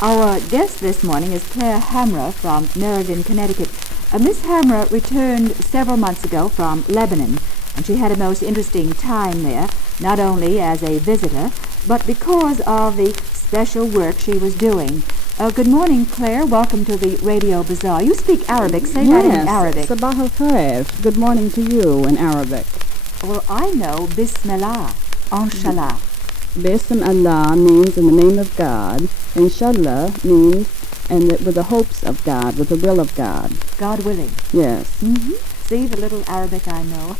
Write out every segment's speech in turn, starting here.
Our guest this morning is Claie Hamrah from Meriden, Connecticut. Miss Hamrah returned several months ago from Lebanon, and she had a most interesting time there, not only as a visitor, but because of the special work she was doing. Good morning, Claire. Welcome to the Radio Bazaar. You speak Arabic. Say that in Arabic. Sabah al-khair. Good morning to you in Arabic. Well, I know Bismillah, Inshallah. Bism Allah means in the name of God. Inshallah means with the hopes of God, with the will of God. God willing. Yes. Mm-hmm. See, the little Arabic I know.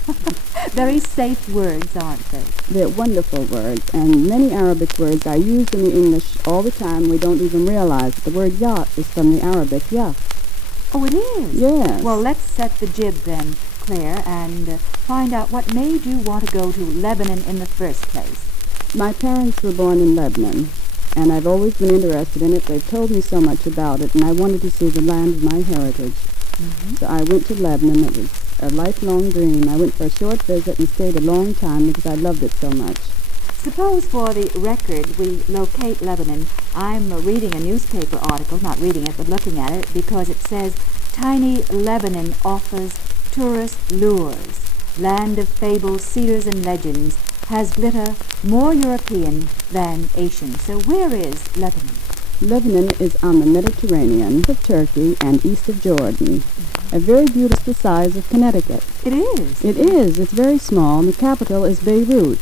Very safe words, aren't they? They're wonderful words, and many Arabic words are used in the English all the time. We don't even realize that the word yacht is from the Arabic yacht. Oh, it is? Yes. Well, let's set the jib then, Claire, and find out what made you want to go to Lebanon in the first place. My parents were born in Lebanon, and I've always been interested in it. They've told me so much about it, and I wanted to see the land of my heritage. Mm-hmm. So I went to Lebanon. It was a lifelong dream. I went for a short visit and stayed a long time because I loved it so much. Suppose for the record we locate Lebanon. I'm reading a newspaper article, not reading it, but looking at it, because it says, "Tiny Lebanon offers tourist lures. Land of fables, cedars, and legends, has glitter more European than Asian." So where is Lebanon? Lebanon is on the Mediterranean of Turkey and east of Jordan. Mm-hmm. A very beautiful size of Connecticut. It is? It is. It's very small, and the capital is Beirut,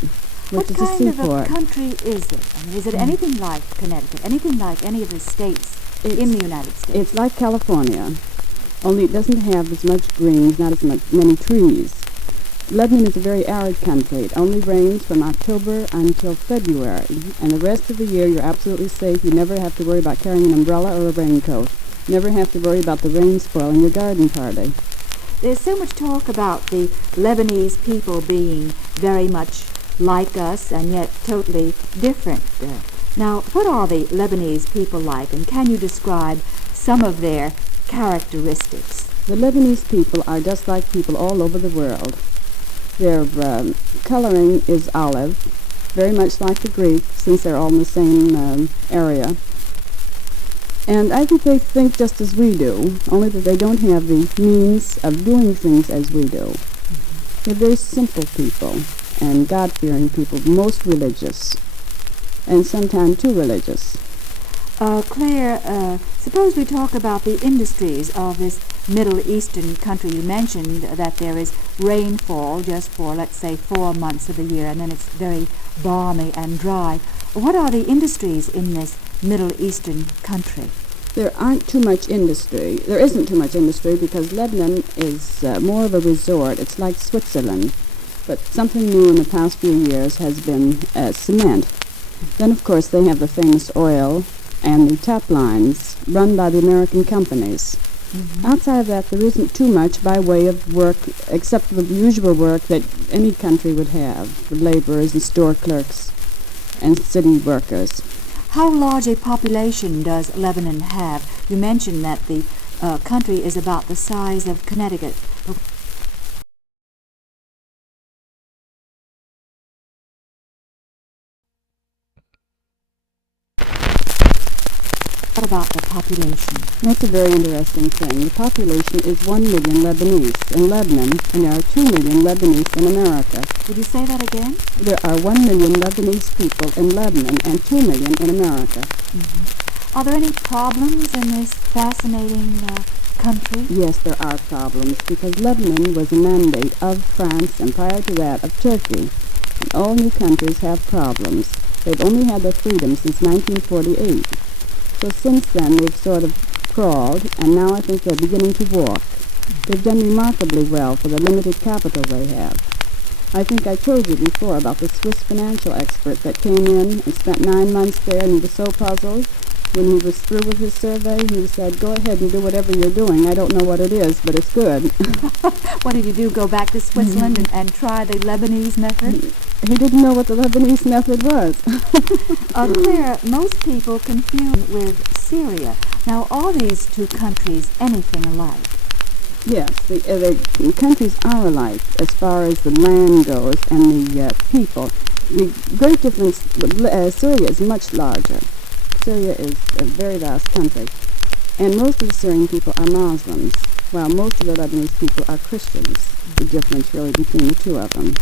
which is a seaport. What kind of a country is it? I mean, is it anything like Connecticut, anything like any of the states in the United States? It's like California, only it doesn't have as much greens, not as many trees. Lebanon is a very arid country. It only rains from October until February, and the rest of the year you're absolutely safe. You never have to worry about carrying an umbrella or a raincoat. Never have to worry about the rain spoiling your garden party. There's so much talk about the Lebanese people being very much like us and yet totally different. Now, what are the Lebanese people like, and can you describe some of their characteristics? The Lebanese people are just like people all over the world. Their coloring is olive, very much like the Greeks, since they're all in the same area. And I think they think just as we do, only that they don't have the means of doing things as we do. Mm-hmm. They're very simple people and God-fearing people, most religious, and sometimes too religious. Claire, suppose we talk about the industries of this Middle Eastern country. You mentioned that there is rainfall just for, let's say, 4 months of the year, and then it's very balmy and dry. What are the industries in this Middle Eastern country? There aren't too much industry. There isn't too much industry because Lebanon is more of a resort. It's like Switzerland. But something new in the past few years has been cement. Then, of course, they have the famous oil and the tap lines run by the American companies. Mm-hmm. Outside of that, there isn't too much by way of work, except the usual work that any country would have, with laborers and store clerks and city workers. How large a population does Lebanon have? You mentioned that the country is about the size of Connecticut. What about the population? That's a very interesting thing. The population is 1 million Lebanese in Lebanon, and there are 2 million Lebanese in America. Would you say that again? There are 1 million Lebanese people in Lebanon and 2 million in America. Mm-hmm. Are there any problems in this fascinating country? Yes, there are problems, because Lebanon was a mandate of France and prior to that of Turkey. And all new countries have problems. They've only had their freedom since 1948. So since then, they've sort of crawled, and now I think they're beginning to walk. They've done remarkably well for the limited capital they have. I think I told you before about the Swiss financial expert that came in and spent 9 months there, and he was so puzzled. When he was through with his survey, he said, "Go ahead and do whatever you're doing. I don't know what it is, but it's good." What did you do, go back to Switzerland and try the Lebanese method? He didn't know what the Lebanese method was. Claire, most people confuse with Syria. Now, are these two countries anything alike? Yes, the countries are alike as far as the land goes and the people. The great difference, Syria is much larger. Syria is a very vast country, and most of the Syrian people are Muslims, while most of the Lebanese people are Christians. The difference really between the two of them.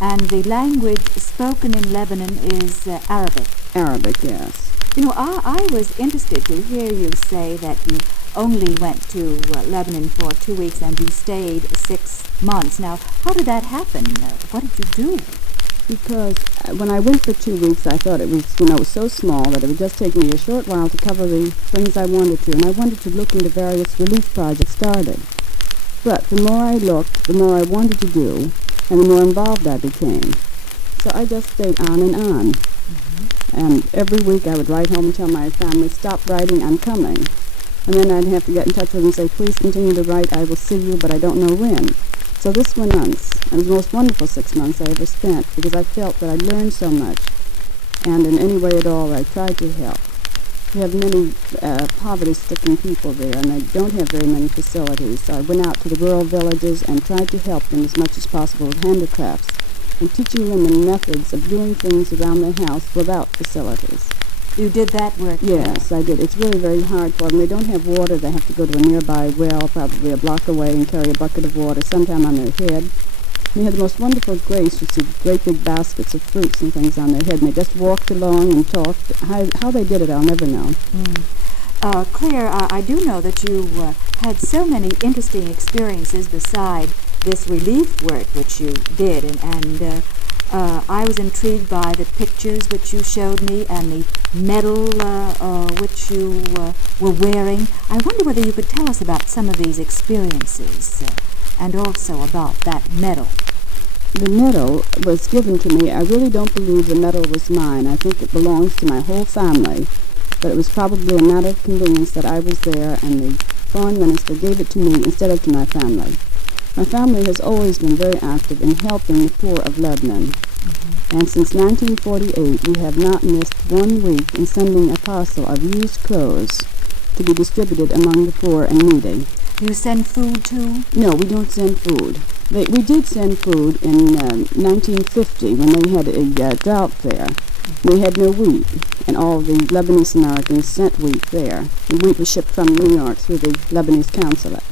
And the language spoken in Lebanon is Arabic. Arabic, yes. You know, I was interested to hear you say that you only went to Lebanon for 2 weeks and you stayed 6 months. Now, how did that happen? What did you do? Because when I went for 2 weeks, I thought it was, it was so small that it would just take me a short while to cover the things I wanted to, and I wanted to look into various relief projects started. But the more I looked, the more I wanted to do, and the more involved I became. So I just stayed on and on. And every week I would write home and tell my family, stop writing, I'm coming. And then I'd have to get in touch with them and say, please continue to write, I will see you, but I don't know when. So this went months, and it was the most wonderful 6 months I ever spent, because I felt that I learned so much. And in any way at all, I tried to help. We have many poverty-stricken people there, and they don't have very many facilities. So I went out to the rural villages and tried to help them as much as possible with handicrafts, and teaching them the methods of doing things around their house without facilities. You did that work? Yes, I did. It's really very hard for them. They don't have water. They have to go to a nearby well, probably a block away, and carry a bucket of water, sometime on their head. They had the most wonderful grace. You see great big baskets of fruits and things on their head, and they just walked along and talked. How they did it, I'll never know. Claire, I do know that you had so many interesting experiences beside this relief work which you did, and I was intrigued by the pictures which you showed me and the medal which you were wearing. I wonder whether you could tell us about some of these experiences and also about that medal. The medal was given to me. I really don't believe the medal was mine. I think it belongs to my whole family. But it was probably a matter of convenience that I was there, and the foreign minister gave it to me instead of to my family. My family has always been very active in helping the poor of Lebanon. And since 1948, we have not missed 1 week in sending a parcel of used clothes to be distributed among the poor and needy. Do you send food too? No, we don't send food. We did send food in 1950 when they had a drought there. They had no wheat, and all the Lebanese Americans sent wheat there. The wheat was shipped from New York through the Lebanese consulate.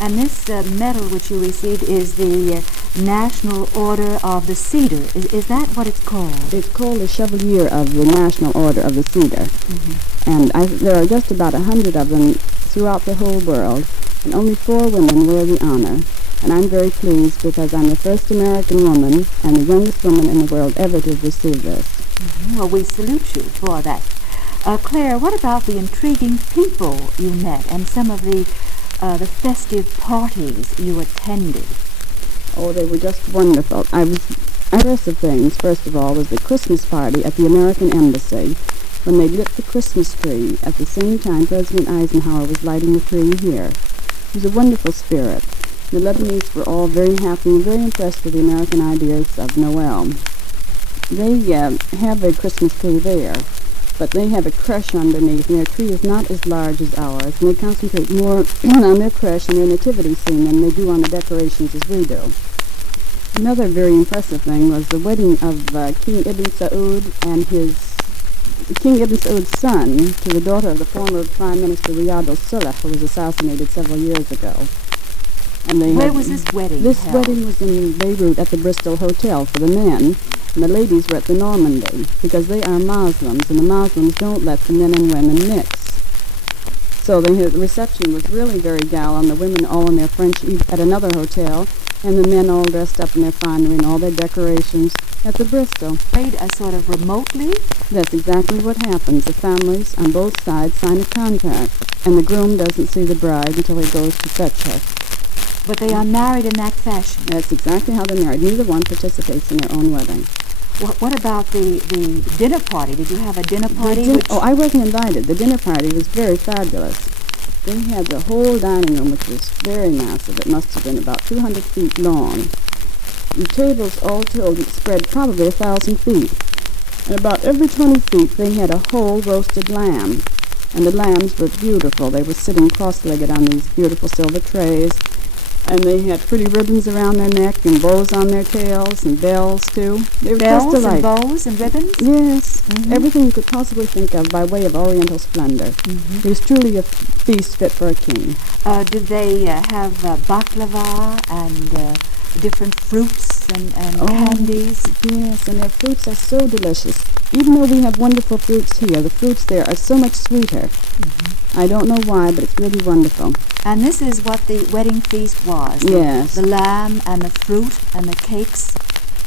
And this medal which you received is the National Order of the Cedar. Is that what it's called? It's called the Chevalier of the National Order of the Cedar. And there are just about 100 of them throughout the whole world, and only 4 women wear the honor. And I'm very pleased because I'm the first American woman and the youngest woman in the world ever to receive this. Well, we salute you for that. Claire, what about the intriguing people you met and some of the festive parties you attended? Oh, they were just wonderful. First of things, first of all, was the Christmas party at the American Embassy, when they lit the Christmas tree at the same time President Eisenhower was lighting the tree here. It was a wonderful spirit. The Lebanese were all very happy and very impressed with the American ideas of Noel. They have a Christmas tree there, but they have a creche underneath, and their tree is not as large as ours, and they concentrate more on their creche and their nativity scene than they do on the decorations as we do. Another very impressive thing was the wedding of King Ibn Saud and King Ibn Saud's son to the daughter of the former Prime Minister Riyad al-Sulh, who was assassinated several years ago. And Where was this wedding This held? wedding was in Beirut at the Bristol Hotel for the men, and the ladies were at the Normandy, because they are Muslims, and the Muslims don't let the men and women mix. So the reception was really very gala, and the women all in their French at another hotel, and the men all dressed up in their finery and all their decorations at the Bristol. Married sort of remotely? That's exactly what happens. The families on both sides sign a contract, and the groom doesn't see the bride until he goes to fetch her. But they are married in that fashion. That's exactly how they're married. Neither one participates in their own wedding. What about the dinner party? Did you have a dinner party? I wasn't invited. The dinner party was very fabulous. They had the whole dining room, which was very massive. It must have been about 200 feet long. The tables all told spread probably 1,000 feet. And about every 20 feet they had a whole roasted lamb. And the lambs were beautiful. They were sitting cross-legged on these beautiful silver trays. And they had pretty ribbons around their neck and bows on their tails and bells, too. They were Bells just and bows and ribbons? Yes. Everything you could possibly think of by way of Oriental splendor. It was truly a feast fit for a king. Did they have baklava and different fruits and candies? Yes, and their fruits are so delicious. Even though we have wonderful fruits here, the fruits there are so much sweeter. I don't know why, but it's really wonderful. And this is what the wedding feast was? Yes. The lamb and the fruit and the cakes.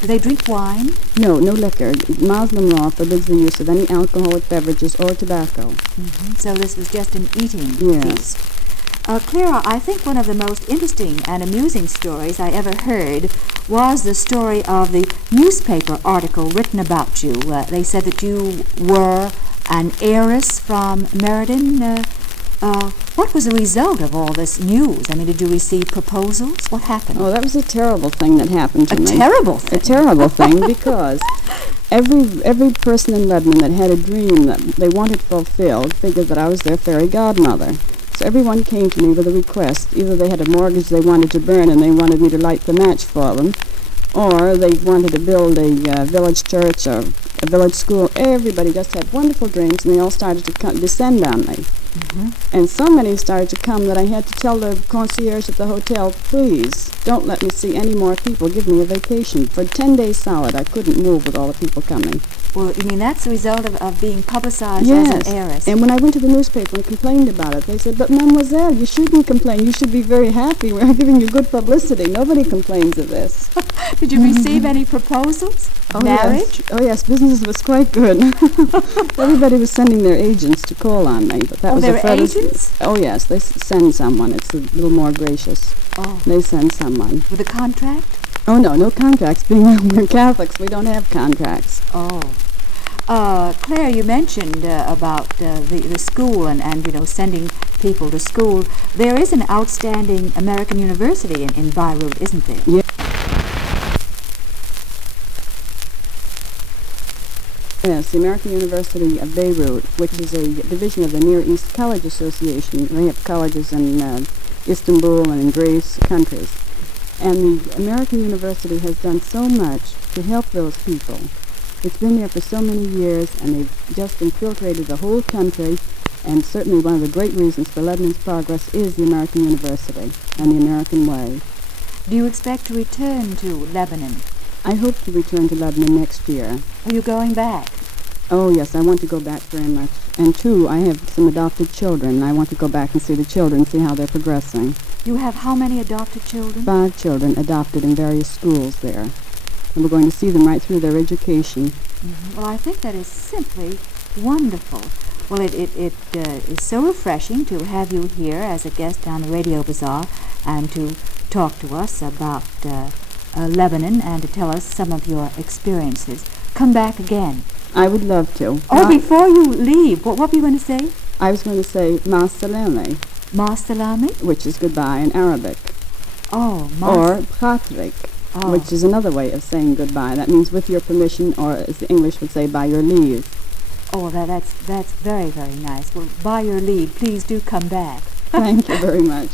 Do they drink wine? No liquor. Muslim law forbids the use of any alcoholic beverages or tobacco. So this was just an eating Yes. feast. Clara, I think one of the most interesting and amusing stories I ever heard was the story of the newspaper article written about you. They said that you were an heiress from Meriden. What was the result of all this news? I mean, did you receive proposals? What happened? Oh, that was a terrible thing that happened to me. A terrible thing? A terrible thing, because every person in Lebanon that had a dream that they wanted fulfilled figured that I was their fairy godmother. So everyone came to me with a request. Either they had a mortgage they wanted to burn and they wanted me to light the match for them, or they wanted to build a village church or a village school. Everybody just had wonderful dreams, and they all started to descend on me. And so many started to come that I had to tell the concierge at the hotel, please, don't let me see any more people. Give me a vacation. For 10 days solid, I couldn't move with all the people coming. Well, you mean that's the result of being publicized Yes. as an heiress? And when I went to the newspaper and complained about it, they said, but mademoiselle, you shouldn't complain. You should be very happy. We're giving you good publicity. Nobody complains of this. Did you receive any proposals? Marriage? Yes. Oh, yes. Business was quite good. Everybody was sending their agents to call on me. But that was their a furthest- agents? Oh, yes. They send someone. It's a little more gracious. Oh. They send someone. With a contract? Oh, no contracts. Being we're Catholics, we don't have contracts. Oh. Claire, you mentioned about the school and sending people to school. There is an outstanding American university in Beirut, isn't there? Yeah. Yes, the American University of Beirut, which is a division of the Near East College Association. They have colleges in Istanbul and in Greece countries. And the American University has done so much to help those people. It's been there for so many years, and they've just infiltrated the whole country, and certainly one of the great reasons for Lebanon's progress is the American University and the American way. Do you expect to return to Lebanon? I hope to return to Lebanon next year. Are you going back? Oh, yes, I want to go back very much. And, too, I have some adopted children, and I want to go back and see the children, see how they're progressing. You have how many adopted children? 5 children adopted in various schools there. And we're going to see them right through their education. Well, I think that is simply wonderful. Well, it is so refreshing to have you here as a guest on the Radio Bazaar and to talk to us about Lebanon and to tell us some of your experiences. Come back again. I would love to. Oh, before you leave, what were you going to say? I was going to say ma salame, Ma salami? which is goodbye in Arabic. Oh, Or pratrik, which is another way of saying goodbye. That means with your permission, or as the English would say, by your leave. Oh, that's very, very nice. Well, by your leave, please do come back. Thank you very much.